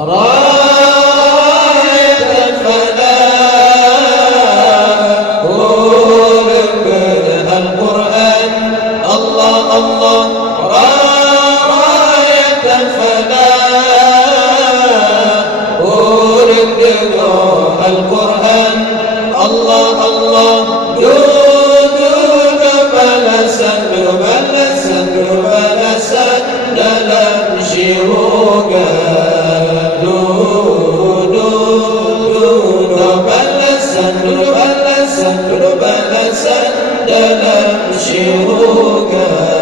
راية الفلاح وربنا القرآن الله الله راية الفلاح وربنا القرآن الله الله دودنا بلسن بلسن بلسن dalam syurga balasan dalam syurga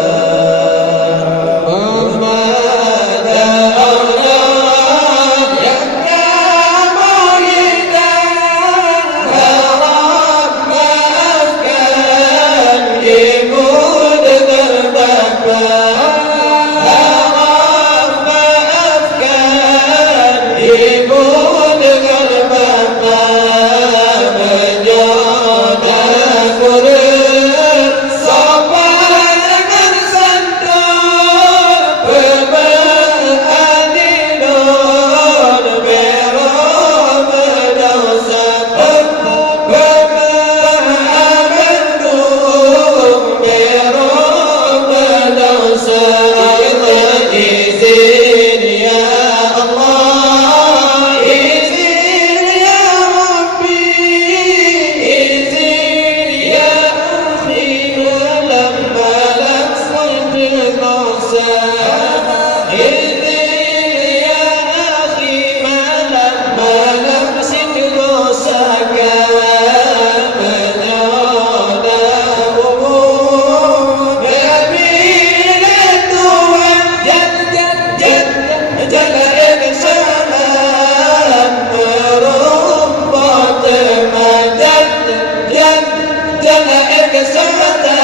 جنائك سمت